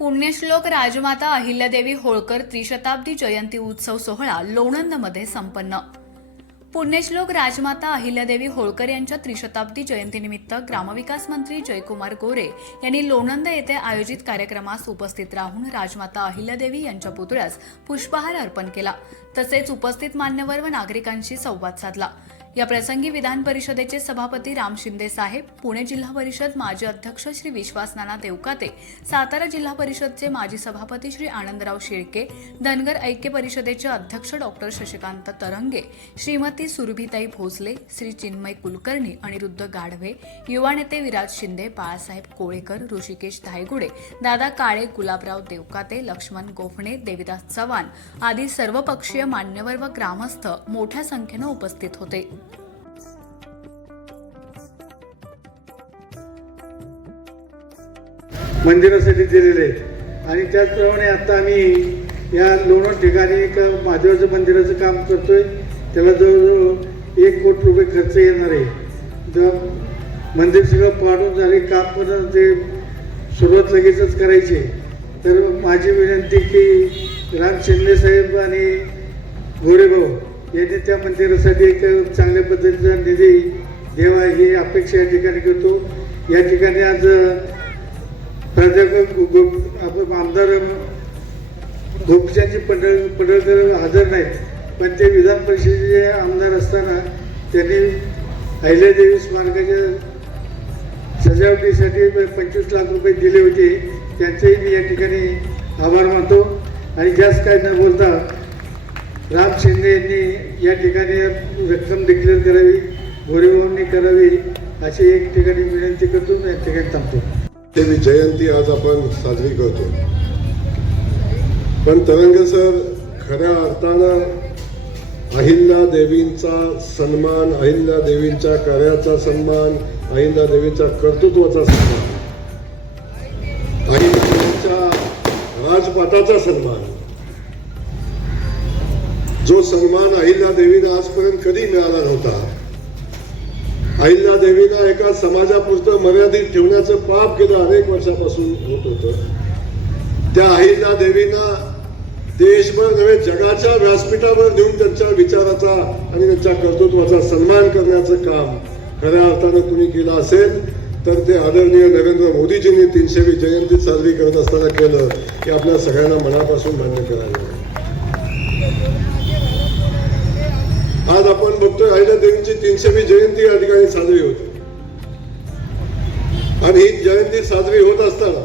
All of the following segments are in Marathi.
पुण्यश्लोक राजमाता अहिल्यादेवी होळकर त्रिशताब्दी जयंती उत्सव सोहळा लोणंदमध्ये संपन्न. पुण्यश्लोक राजमाता अहिल्यादेवी होळकर यांच्या त्रिशताब्दी जयंतीनिमित्त ग्रामविकास मंत्री जयकुमार गोरे यांनी लोणंद येथे आयोजित कार्यक्रमास उपस्थित राहून राजमाता अहिल्यादेवी यांच्या पुतळ्यास पुष्पहार अर्पण केला. तसेच उपस्थित मान्यवर व नागरिकांशी संवाद साधला. या प्रसंगी विधान परिषदेचे सभापती राम शिंदे साहेब पुणे जिल्हा परिषद माजी अध्यक्ष श्री विश्वास नाना देवकाते सातारा जिल्हा परिषदचे माजी सभापती श्री आनंदराव शेळके धनगर ऐक्य परिषदेचे अध्यक्ष डॉक्टर शशिकांत तरंगे श्रीमती सुरभिताई भोसले श्री चिन्मय कुलकर्णी अनिरुद्ध गाढवे युवा नेते विराज शिंदे बाळासाहेब कोळेकर ऋषिकेश धायगुडे दादा काळे गुलाबराव देवकाते लक्ष्मण गोफणे देविदास चव्हाण आदी सर्वपक्षीय मान्यवर व ग्रामस्थ मोठ्या संख्येनं उपस्थित होते. मंदिरासाठी दिलेले आहे आणि त्याचप्रमाणे आता आम्ही या लोणार ठिकाणी एक महादेवाचं मंदिराचं काम करतोय. त्याला जवळजवळ एक कोटी रुपये खर्च येणार आहे. जर मंदिर सगळं पाडून झाले काम पण ते सुरुवात लगेचच करायची तर माझी विनंती की राम शिंदे साहेब आणि गोरेभाऊ यांनी त्या मंदिरासाठी एक चांगल्या पद्धतीचा निधी देवा ही अपेक्षा या ठिकाणी करतो. या ठिकाणी आज आपण आमदार गोपीचंदजी पडळ पडळकर हजर नाहीत पण ते विधान परिषदेचे आमदार असताना त्यांनी अहिल्यादेवी स्मारकाच्या सजावटीसाठी पंचवीस लाख रुपये दिले होते. त्यांचेही मी या ठिकाणी आभार मानतो. आणि जास्त काय न बोलता राम शिंदे यांनी या ठिकाणी रक्कम डिक्लेअर करावी गोरेबाबांनी करावी अशी एक ठिकाणी विनंती करतो मी या ठिकाणी थांबतो. देवी जयंती आज आपण साजरी करतो. पण तरंगे सर खऱ्या अर्थानं अहिल्या देवींचा सन्मान अहिल्या देवींच्या कार्याचा सन्मान अहिल्या देवींच्या कर्तृत्वाचा सन्मान अहिल्या देवींच्या राजपाटाचा सन्मान. जो सन्मान अहिल्या देवीला आजपर्यंत कधी मिळाला नव्हता अहिल्या देवीला एका समाजापुरतं मर्यादित ठेवण्याचं पाप गेलं अनेक वर्षापासून होत होतं. त्या अहिल्या देवींना देशभर नव्हे जगाच्या व्यासपीठावर नेऊन त्यांच्या विचाराचा आणि त्यांच्या कर्तृत्वाचा सन्मान करण्याचं काम खऱ्या अर्थानं कुणी केलं असेल तर ते आदरणीय नरेंद्र मोदीजींनी तीनशेवी जयंती साजरी करत असताना केलं की आपल्या सगळ्यांना मनापासून मान्य करायला आज आपण बघतोय अहिल्या देवींची तीनशेवी जयंती या ठिकाणी साजरी होते. आणि ही जयंती साजरी होत असताना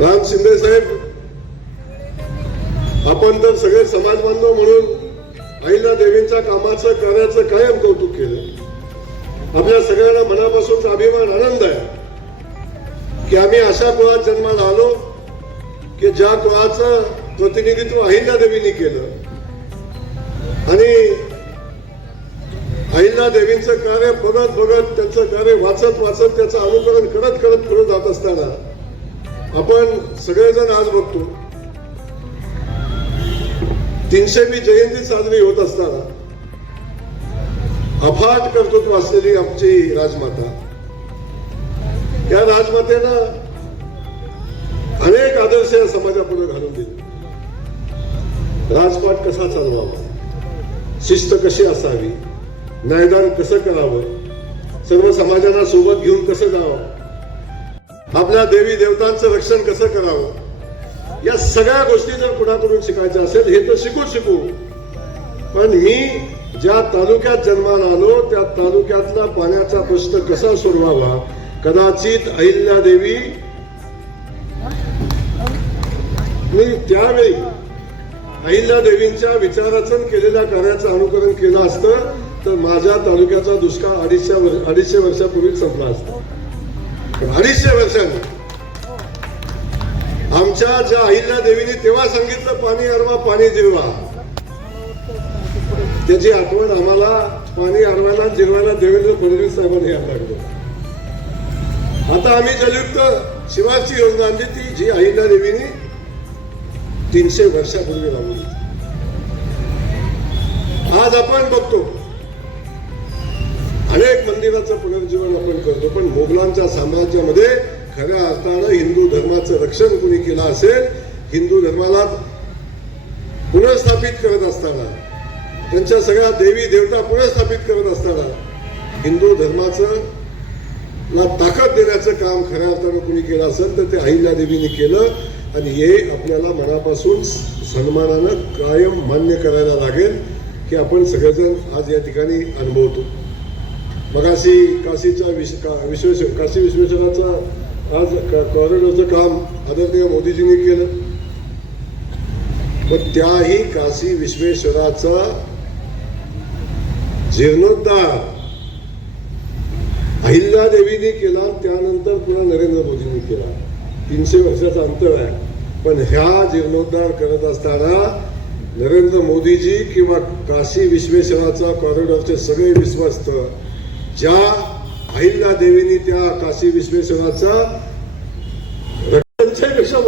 राम शिंदे साहेब आपण तर सगळे समाज बांधव म्हणून अहिल्या देवींच्या कामाचं कार्याचं कायम कौतुक केलं. आपल्या सगळ्यांना मनापासून अभिमान आनंद आहे की आम्ही अशा कुळात जन्माला आलो की ज्या कुळाचं प्रतिनिधित्व अहिल्या देवींनी केलं. आणि अहिल्या देवींचं कार्य बघत बघत त्यांचं कार्य वाचत वाचत त्याचं अनुकरण करत करत पुढे जात असताना आपण सगळेजण आज बघतो. तीनशेवी जयंती साजरी होत असताना अफाट कर्तृत्व असलेली आमची राजमाता. या राजमातेनं अनेक आदर्श या समाजापुढे घालून दिले. राजपाट कसा चालवावा? शिस्त कशी असावी? न्यायदान कसं करावं? सर्व समाजाला सोबत घेऊन कसं जावं? आपल्या देवी देवतांचं रक्षण कसं करावं? या सगळ्या गोष्टी जर कुणाकडून शिकायचं असेल हे तर शिकू शिकू. पण मी ज्या तालुक्यात जन्माला आलो त्या तालुक्यातला पाण्याचा प्रश्न कसा सोडवावा? कदाचित अहिल्या देवी मी त्यावेळी अहिल्या देवींच्या विचाराचं केलेल्या कार्याचं अनुकरण केलं असतं तर माझ्या तालुक्याचा दुष्काळ अडीचशे वर्ष अडीचशे वर्षापूर्वी संपला असता. अडीचशे वर्षांनी आमच्या ज्या अहिल्या देवीने तेव्हा सांगितलं पाणी अरवा पाणी जिरवा. त्याची आठवण आम्हाला पाणी अरवायला जिरवायला देवेंद्र फडणवीस साहेबांनी यायला लागलो. आता आम्ही जलयुक्त शिवारची योजना आणली ती जी अहिल्या देवीने तीनशे वर्षापूर्वी लावली आज आपण बघतो अनेक मंदिराचं पुनर्जीवन आपण करतो पण मोगलांच्या साम्राज्यामध्ये खऱ्या अर्थानं हिंदू धर्माचं रक्षण कुणी केलं असेल हिंदू धर्माला पुनर्स्थापित करत असताना त्यांच्या सगळ्या देवी देवता पुनर्स्थापित करत असताना हिंदू धर्माचं ला ताकद देण्याचं काम खऱ्या अर्थानं कुणी केलं असेल तर ते अहिल्या देवीने केलं. आणि हे आपल्याला मनापासून सन्मानानं कायम मान्य करायला लागेल की आपण सगळेजण आज या ठिकाणी अनुभवतो. मगाशी काशीचा विश का विश्वेश्वर काशी विश्वेश्वराचा आज कॉरिडोरचं कॉरिडॉरचं काम आदरणीय मोदीजींनी केलं. पण त्याही काशी विश्वेश्वराचा जीर्णोद्धार अहिल्यादेवीने केला त्यानंतर पुन्हा नरेंद्र मोदींनी केला. तीनशे वर्षाचं अंतर आहे. पण ह्या जीर्णोद्धार करत असताना नरेंद्र मोदीजी किंवा काशी विश्वेश्वराचा कॉरिडॉरचे सगळे विश्वस्त ज्या अहिल्यादेवीने त्या काशी विश्वेश्वराचा त्यांच्यापेक्षा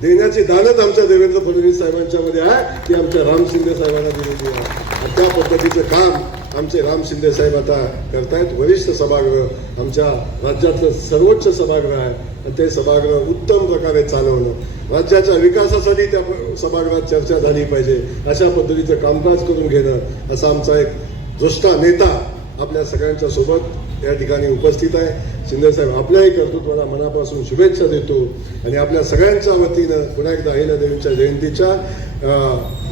देण्याची दानच आमच्या देवेंद्र फडणवीस साहेबांच्या मध्ये आहे ती आमच्या राम शिंदे साहेबांना दिलेली आहे. त्या पद्धतीचं काम आमचे राम शिंदे साहेब आता करतायत. वरिष्ठ सभागृह आमच्या राज्यातलं सर्वोच्च सभागृह आहे. आणि ते सभागृह उत्तम प्रकारे चालवणं. राज्याच्या विकासासाठी त्या सभागृहात चर्चा झाली पाहिजे. अशा पद्धतीचं कामकाज करून घेणं असा आमचा एक दृष्टा नेता आपल्या सगळ्यांच्या सोबत या ठिकाणी उपस्थित आहे. शिंदेसाहेब आपल्याही कर्तृत्वाला मनापासून शुभेच्छा देतो आणि आपल्या सगळ्यांच्या वतीनं पुन्हा एकदा अहिल्यादेवींच्या जयंतीच्या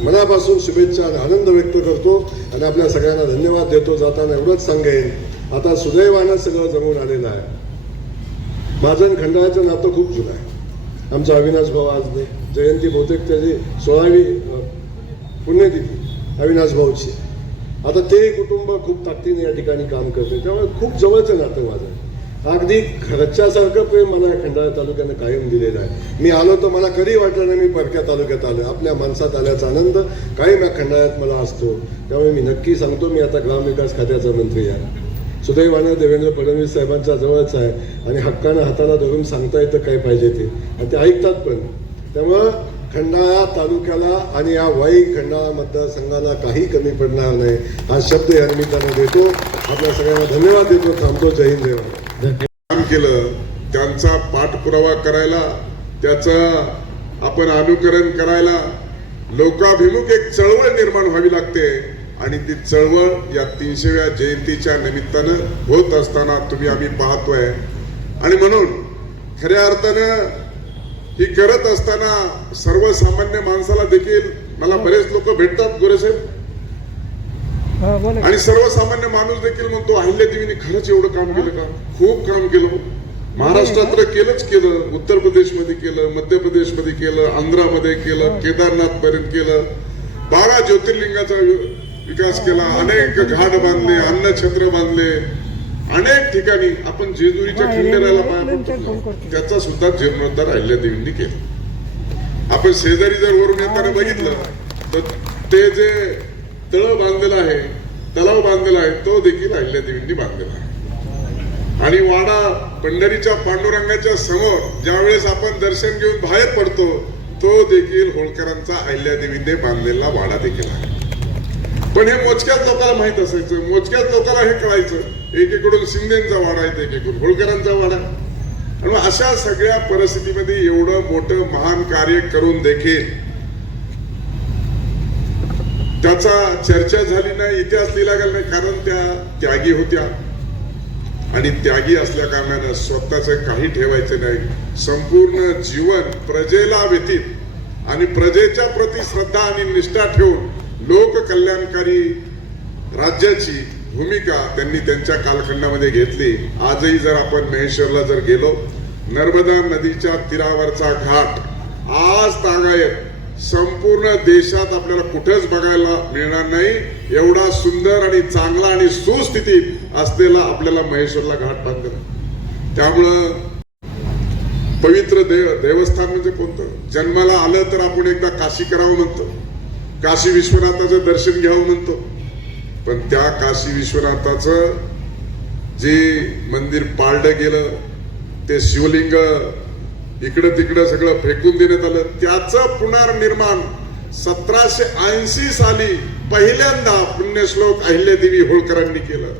मनापासून शुभेच्छा आणि आनंद व्यक्त करतो आणि आपल्या सगळ्यांना धन्यवाद देतो. जाताना एवढंच सांगेन आता सुदैवानं सगळं जमून आलेलं आहे. माझं खंडाळाचं खंडाळ्याचं नातं खूप जुनं आहे. आमचा अविनाश भाऊ आज जयंती बहुतेक त्याची सोळावी पुण्यतिथी अविनाश भाऊची. आता ते कुटुंब खूप ताकदीने या ठिकाणी काम करते. त्यामुळे खूप जवळचं नातं माझं. अगदी घरच्यासारखं प्रेम मला या खंडाळा तालुक्यानं कायम दिलेलं आहे. मी आलो तर मला कधी वाटलं नाही मी परक्या तालुक्यात आलो आपल्या माणसात आल्याचा आनंद कायम या खंडाळ्यात मला असतो. त्यामुळे मी नक्की सांगतो मी आता ग्रामविकास खात्याचा मंत्री आहे. सुदैवानं देवेंद्र फडणवीस साहेबांच्या जवळच आहे. आणि हक्कानं हाताला धरून सांगता येतं काय पाहिजे ते. आणि ते ऐकतात पण. त्यामुळं खंडाळा तालुक्याला आणि या वाई खंडाळा मतदारसंघाला काही कमी पडणार नाही. हा शब्द या निमित्तानं देतो. आपल्या सगळ्यांना धन्यवाद देतो. थांबतो. जय हिंद जय. काम केलं. त्यांचा पाठपुरावा करायला त्याचं आपण अनुकरण करायला लोकाभिमुख एक चळवळ निर्माण व्हावी लागते. आणि ती चळवळ या तीनशेव्या जयंतीच्या निमित्तानं होत असताना तुम्ही आम्ही पाहतोय. आणि म्हणून खऱ्या अर्थानं ही करत असताना सर्वसामान्य माणसाला देखील मला बरेच लोक भेटतात गोरेसाहेब आणि सर्वसामान्य माणूस देखील म्हणतो अहिल्यादेवीने खरंच एवढं काम केलं का? खूप काम केलं. महाराष्ट्रात तर केलंच केलं. उत्तर प्रदेशमध्ये केलं मध्य प्रदेशमध्ये केलं आंध्रामध्ये केलं केदारनाथ पर्यंत केलं. बारा ज्योतिर्लिंगाचा विकास केला अनेक घाट बांधले अन्नछत्र बांधले. अनेक ठिकाणी आपण जेजुरीच्या खंडेराला पाया त्याचा सुद्धा जीर्णोद्धार अहिल्यादेवींनी केला. आपण शेजारी जर वरून येताना बघितलं तर ते जे तळ बांधलेलं आहे तलाव बांधलेला आहे तो देखील अहिल्यादेवींनी बांधलेला आहे. आणि वाडा पंढरीच्या पांडुरंगाच्या समोर ज्यावेळेस आपण दर्शन घेऊन बाहेर पडतो तो देखील होळकरांचा अहिल्यादेवीने बांधलेला वाडा देखील आहे. पण हे मोजक्याच लोकांना माहीत असायचं. मोजक्याच लोकांना हे कळायचं. एकीकडून शिंदेचा वाडा आहे एकीकडून होळकरांचा वाडा. आणि मग अशा सगळ्या परिस्थितीमध्ये एवढं मोठं महान कार्य करून देखील त्याचा चर्चा झाली नाही इतिहास लिहिला गेला नाही कारण त्या त्यागी होत्या. आणि त्यागी असल्या कारणानं स्वतःच काही ठेवायचं नाही. संपूर्ण जीवन प्रजेला व्यतीत. आणि प्रजेच्या प्रती श्रद्धा आणि निष्ठा ठेवून लोककल्याणकारी राज्याची भूमिका त्यांनी त्यांच्या कालखंडामध्ये घेतली. आजही जर आपण महेश्वरला जर गेलो नर्मदा नदीच्या तीरावरचा घाट आज तागायत संपूर्ण देशात आपल्याला कुठेच बघायला मिळणार नाही. एवढा सुंदर आणि चांगला आणि सुस्थितीत असलेला आपल्याला महेश्वरला घाट बांधला. त्यामुळं पवित्र देव देवस्थान म्हणजे कोणतं? जन्माला आलं तर आपण एकदा काशी करावं म्हणतो. काशी विश्वनाथाचं दर्शन घ्यावं म्हणतो. पण त्या काशी विश्वनाथाचं जे मंदिर पाळलं गेलं ते शिवलिंग इकडं तिकडं सगळं फेकून देण्यात आलं. त्याचं पुनर्निर्माण सतराशे ऐंशी साली पहिल्यांदा पुण्यश्लोक अहिल्यादेवी होळकरांनी केलं.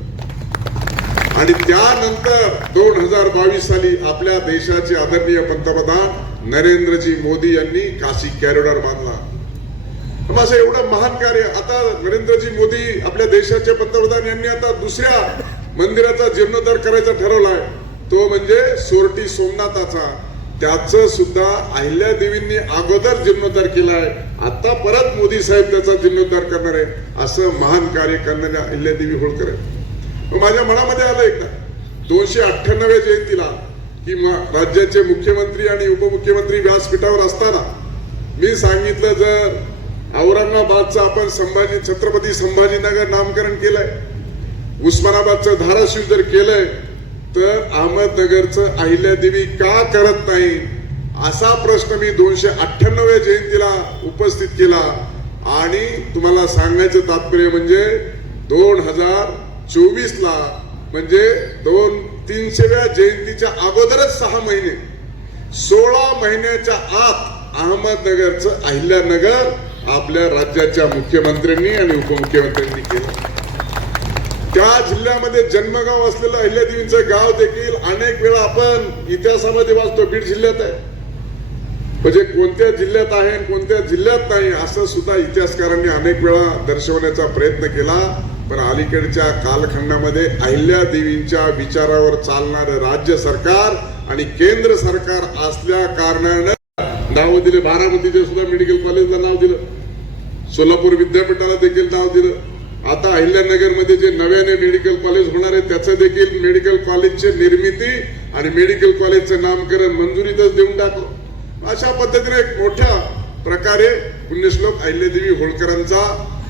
आणि त्यानंतर दोन हजार बावीस साली आपल्या देशाचे आदरणीय पंतप्रधान नरेंद्रजी मोदी यांनी काशी कॅरिडॉर बांधला. मग असं एवढं महान कार्य आता नरेंद्रजी मोदी आपल्या देशाचे पंतप्रधान यांनी आता दुसऱ्या मंदिराचा जीर्णोद्धार करायचा ठरवलाय. तो म्हणजे सोरटी सोमनाथाचा. त्याचं सुद्धा अहिल्यादेवींनी अगोदर जीर्णोद्धार केलाय. आता परत मोदी साहेब त्याचा जीर्णोद्धार करणार आहे असं महान कार्य करणाऱ्या अहिल्यादेवी होळकर मग माझ्या मनामध्ये आलं एकदा दोनशे अठ्ठ्याण्णव्या जयंतीला की राज्याचे मुख्यमंत्री आणि उपमुख्यमंत्री व्यासपीठावर असताना मी सांगितलं जर औरंगाबादचं आपण संभाजी छत्रपती संभाजीनगर नामकरण केलंय. उस्मानाबादचं धाराशिव जर केलंय तर अहमदनगरचं अहिल्यादेवी का करत नाही? असा प्रश्न मी दोनशे अठ्ठ्याण्णव्या जयंतीला उपस्थित केला. आणि तुम्हाला सांगायचं तात्पर्य म्हणजे दोन हजार चोवीसला म्हणजे दोन तीनशेव्या जयंतीच्या अगोदरच सहा महिने. सोळा महिन्याच्या आत अहमदनगरचं अहिल्यानगर आपल्या राज्याच्या मुख्यमंत्र्यांनी आणि उपमुख्यमंत्र्यांनी केलं. त्या जिल्ह्यामध्ये जन्मगाव असलेलं अहिल्यादेवींचं गाव देखील अनेक वेळा आपण इतिहासामध्ये वाचतो. बीड जिल्ह्यात आहे. म्हणजे कोणत्या जिल्ह्यात आहे आणि कोणत्या जिल्ह्यात नाही असं सुद्धा इतिहासकारांनी अनेक वेळा दर्शवण्याचा प्रयत्न केला. पण अलीकडच्या कालखंडामध्ये अहिल्यादेवींच्या विचारावर चालणारं राज्य सरकार आणि केंद्र सरकार असल्या कारणानं नाव दिले. बारामतीचे सुद्धा मेडिकल कॉलेजला नाव दिलं. सोलापूर विद्यापीठाला देखील नाव दिलं. आता अहिल्यानगरमध्ये जे नव्याने मेडिकल कॉलेज होणार आहे त्याचं देखील मेडिकल कॉलेजची निर्मिती आणि मेडिकल कॉलेजचं नामकरण मंजुरीतच देऊन टाकलं. अशा पद्धतीने एक मोठ्या प्रकारे पुण्यश्लोक अहिल्यादेवी होळकरांचा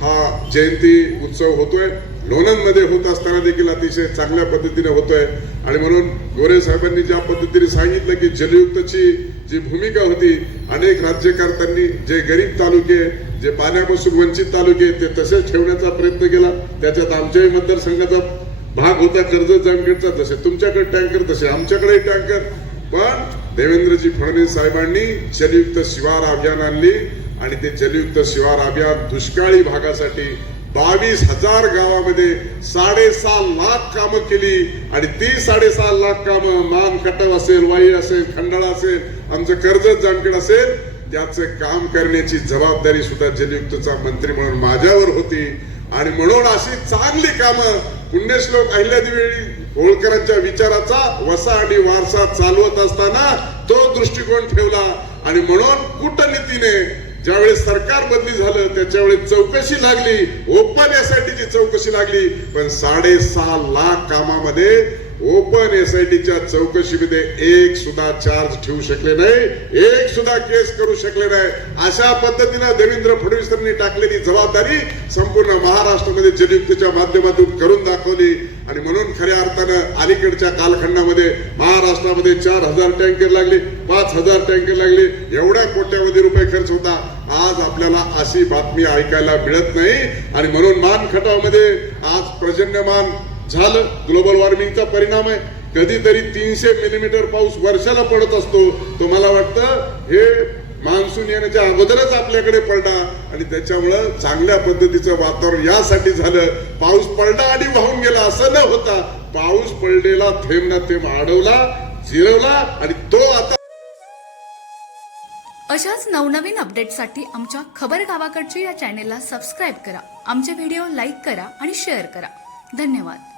हा जयंती उत्सव होतोय. लोणंदमध्ये होत असताना देखील अतिशय चांगल्या पद्धतीने होतोय. आणि म्हणून गोरे साहेबांनी ज्या पद्धतीने सांगितलं की जलयुक्तची जी भूमिका होती अनेक राज्यकर्त्यांनी जे गरीब तालुके जे पाण्यापासून वंचित तालुके ते तसेच ठेवण्याचा प्रयत्न केला. त्याच्यात आमच्याही मतदारसंघाचा भाग होता कर्जत जामखेडचा तसे. तुमच्याकडे टँकर तसे आमच्याकडे टँकर. पण देवेंद्रजी फडणवीस साहेबांनी जलयुक्त शिवार अभियान आणली आणि ते जलयुक्त शिवार अभियान दुष्काळी भागासाठी बावीस हजार गावामध्ये साडेसहा लाख कामं केली आणि ती साडेसहा लाख कामं मान कटव असेल वाई असेल खंडाळा असेल आमचं कर्जत जामखेड असेल त्याचं काम करण्याची जबाबदारी सुद्धा जलयुक्तचा मंत्री म्हणून माझ्यावर होती. आणि म्हणून अशी चांगली कामं पुण्यश्लोक अहिल्यादेवी होळकरांच्या विचाराचा वसा आणि वारसा चालवत असताना तो दृष्टिकोन ठेवला. आणि म्हणून कूटनीतीने ज्यावेळेस सरकार बदली झालं त्याच्यावेळेस चौकशी लागली. ओपन एसआयटीची चौकशी लागली. पण साडेसहा लाख कामामध्ये ओपन एसआयटीच्या चौकशीमध्ये एक सुद्धा चार्ज ठेवू शकले नाही एक सुद्धा केस करू शकले नाही. अशा पद्धतीनं देवेंद्र फडणवीसांनी टाकलेली जबाबदारी संपूर्ण महाराष्ट्रामध्ये जनयुक्तीच्या माध्यमातून करून दाखवली. आणि म्हणून खऱ्या अर्थानं अलीकडच्या कालखंडामध्ये महाराष्ट्रामध्ये चार हजार टँकर लागले पाच हजार टँकर लागले. एवढ्या कोट्यावधी रुपये खर्च होता. आज आपल्याला अशी बातमी ऐकायला मिळत नाही. आणि म्हणून मान खटावमध्ये आज पर्जन्यमान झालं. ग्लोबल वॉर्मिंगचा परिणाम आहे. कधीतरी तीनशे मिलीमीटर पाऊस वर्षाला पडत असतो. तो मला वाटतं हे मान्सून येण्याच्या अगोदरच आपल्याकडे पडला आणि त्याच्यामुळं चांगल्या पद्धतीचं वातावरण यासाठी झालं. पाऊस पडला आणि वाहून गेला. असं न होता पाऊस पडलेला थेंब ना थेंब अडवला जिरवला आणि तो आता अशाच नवनवीन अपडेटसाठी आमच्या खबर गावाकडची या चॅनेलला सबस्क्राईब करा. आमचे व्हिडिओ लाईक करा आणि शेअर करा. धन्यवाद.